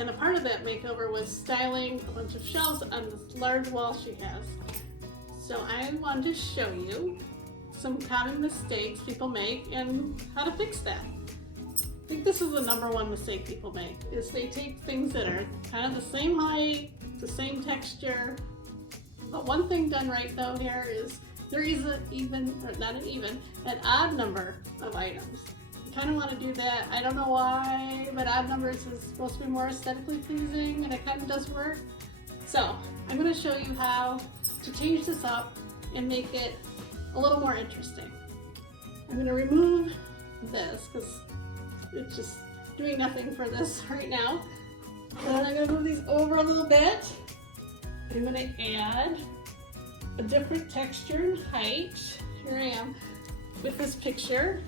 And a part of that makeover was styling a bunch of shelves on this large wall she has. So I wanted to show you some common mistakes people make and how to fix that. I think this is the #1 mistake people make, is they take things that are kind of the same height, the same texture. But one thing done right though here is there is an odd number of items. You kind of want to do that. I don't know why, but odd numbers is supposed to be more aesthetically pleasing and it kind of does work. So I'm going to show you how to change this up and make it a little more interesting. I'm going to remove this because it's just doing nothing for this right now. Then I'm going to move these over a little bit. I'm going to add a different texture and height. Here I am with this picture.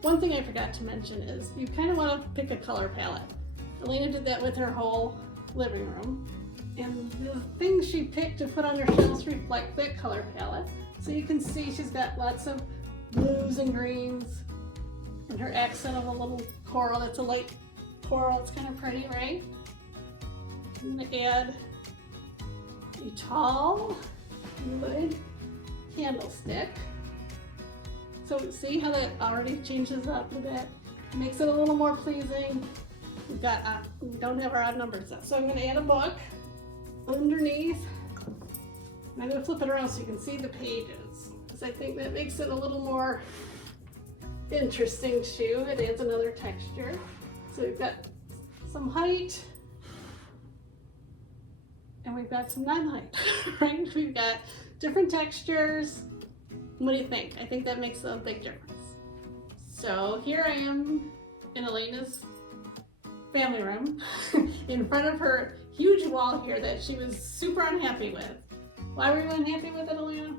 One thing I forgot to mention is you kind of want to pick a color palette. Elena did that with her whole living room. And the things she picked to put on her shelves reflect that color palette. So you can see she's got lots of blues and greens. And her accent of a little coral, that's a light coral, it's kind of pretty, right? I'm going to add a tall wood candlestick. So see how that already changes up a bit? Makes it a little more pleasing. We don't have our odd numbers up. So I'm going to add a book underneath. I'm going to flip it around so you can see the pages, because I think that makes it a little more interesting too. It adds another texture. So we've got some height and we've got some non-height, right? We've got different textures. What do you think? I think that makes a big difference. So here I am in Elena's family room in front of her huge wall here that she was super unhappy with. Why were you unhappy with it, Elena?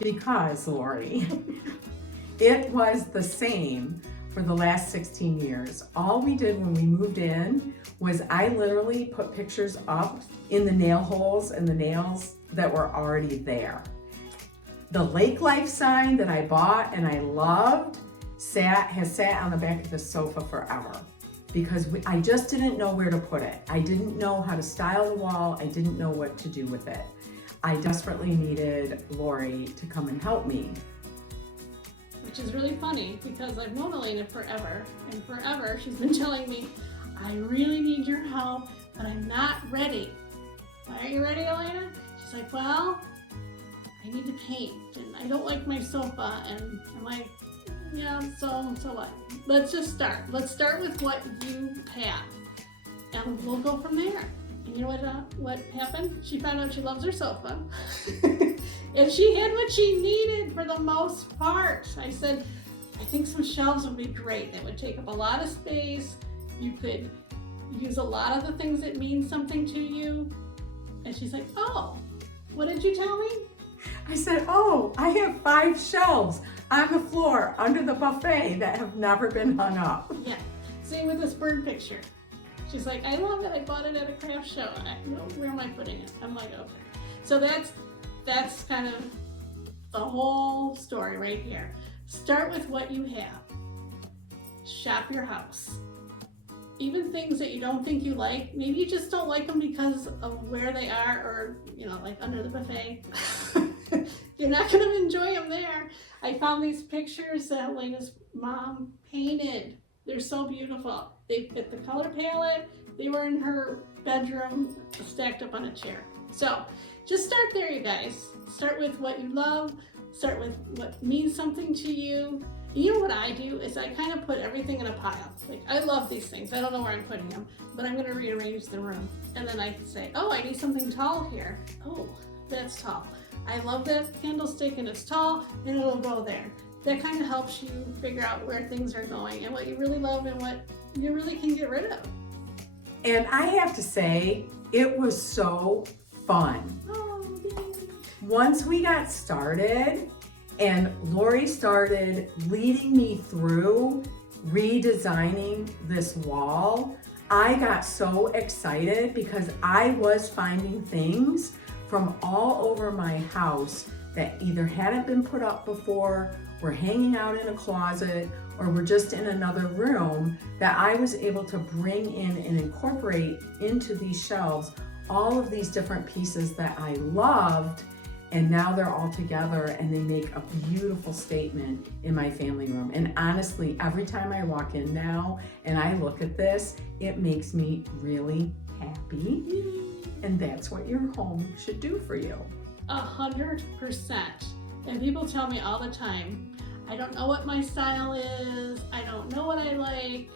Because, Lori, it was the same for the last 16 years. All we did when we moved in was I literally put pictures up in the nail holes and the nails that were already there. The Lake Life sign that I bought and I loved has sat on the back of the sofa forever because I just didn't know where to put it. I didn't know how to style the wall. I didn't know what to do with it. I desperately needed Lori to come and help me. Which is really funny because I've known Elena forever, and forever she's been telling me, I really need your help, but I'm not ready. Are you ready, Elena? She's like, well, I need to paint, and I don't like my sofa, and I'm like, yeah, so what? Let's just start. Let's start with what you have, and we'll go from there. And you know what happened? She found out she loves her sofa. And she had what she needed for the most part. I said, I think some shelves would be great. They would take up a lot of space. You could use a lot of the things that mean something to you. And she's like, oh, what did you tell me? I said, oh, I have 5 shelves on the floor under the buffet that have never been hung up. Yeah, same with this bird picture. She's like, I love it. I bought it at a craft show. Where am I putting it? I'm like, okay. So that's kind of the whole story right here. Start with what you have. Shop your house. Even things that you don't think you like, maybe you just don't like them because of where they are, or, like under the buffet. You're not going to enjoy them there. I found these pictures that Elena's mom painted. They're so beautiful. They fit the color palette. They were in her bedroom, stacked up on a chair. So just start there, you guys. Start with what you love. Start with what means something to you. You know what I do is I kind of put everything in a pile. Like, I love these things. I don't know where I'm putting them, but I'm going to rearrange the room. And then I say, oh, I need something tall here. Oh, that's tall. I love that candlestick and it's tall, and it'll go there. That kind of helps you figure out where things are going and what you really love and what you really can get rid of. And I have to say, it was so fun. Oh, yay. Once we got started and Lori started leading me through redesigning this wall, I got so excited because I was finding things from all over my house that either hadn't been put up before, were hanging out in a closet, or we're just in another room, that I was able to bring in and incorporate into these shelves all of these different pieces that I loved, and now they're all together and they make a beautiful statement in my family room. And honestly, every time I walk in now and I look at this, it makes me really happy. And that's what your home should do for you. 100%. And people tell me all the time, I don't know what my style is, I don't know what I like,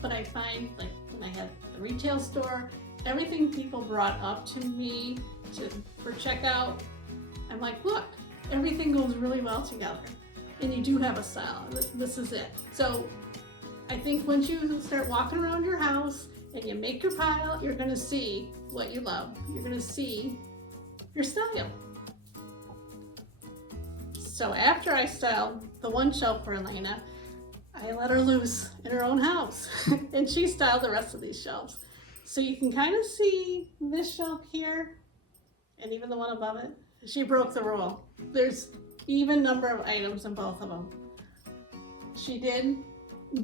but I find, like when I had the retail store, everything people brought up to me for checkout, I'm like, look, everything goes really well together. And you do have a style. This is it. So I think once you start walking around your house and you make your pile, you're gonna see what you love. You're gonna see your style. So after I styled the one shelf for Elena, I let her loose in her own house and she styled the rest of these shelves. So you can kind of see this shelf here and even the one above it. She broke the rule. There's even number of items in both of them. She did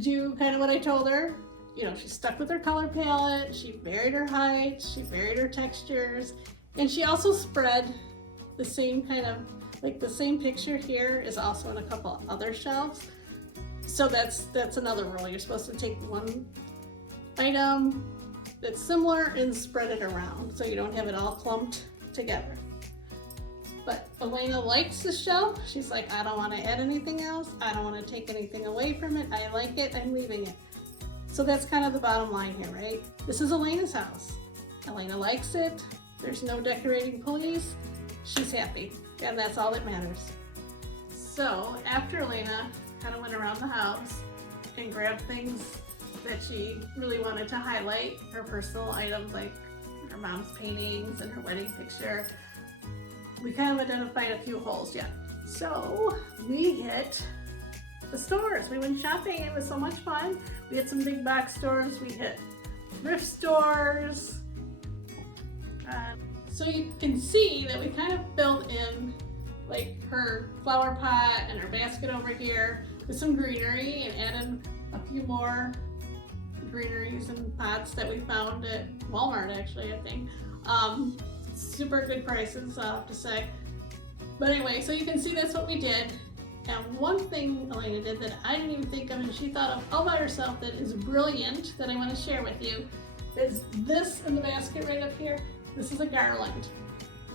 do kind of what I told her. You know, she stuck with her color palette, she varied her heights, she varied her textures, and she also spread the same kind of, like the same picture here is also in a couple other shelves. So that's another rule. You're supposed to take one item that's similar and spread it around so you don't have it all clumped together. But Elena likes the shelf. She's like, I don't want to add anything else. I don't want to take anything away from it. I like it. I'm leaving it. So that's kind of the bottom line here, right? This is Elena's house. Elena likes it. There's no decorating police. She's happy. And that's all that matters. So after Elena kind of went around the house and grabbed things that she really wanted to highlight, her personal items like her mom's paintings and her wedding picture, we kind of identified a few holes yet. So we hit the stores. We went shopping. It was so much fun. We hit some big box stores. We hit thrift stores. So you can see that we kind of built in like her flower pot and her basket over here with some greenery and added a few more greeneries and pots that we found at Walmart, actually, I think. Super good prices, I'll have to say. But anyway, so you can see that's what we did. And one thing Elena did that I didn't even think of and she thought of all by herself that is brilliant that I want to share with you is this in the basket right up here. This is a garland.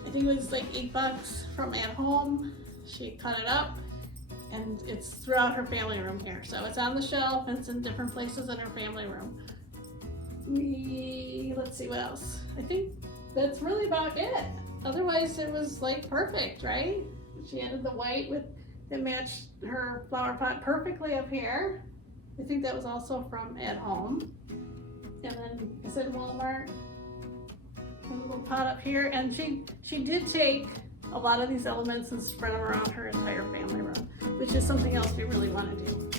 I think it was like $8 from At Home. She cut it up and it's throughout her family room here. So it's on the shelf and it's in different places in her family room. Let's see what else. I think that's really about it. Otherwise it was like perfect, right? She added the white with that matched her flower pot perfectly up here. I think that was also from At Home. And then is it Walmart? A little pot up here. And she did take a lot of these elements and spread them around her entire family room, which is something else we really want to do.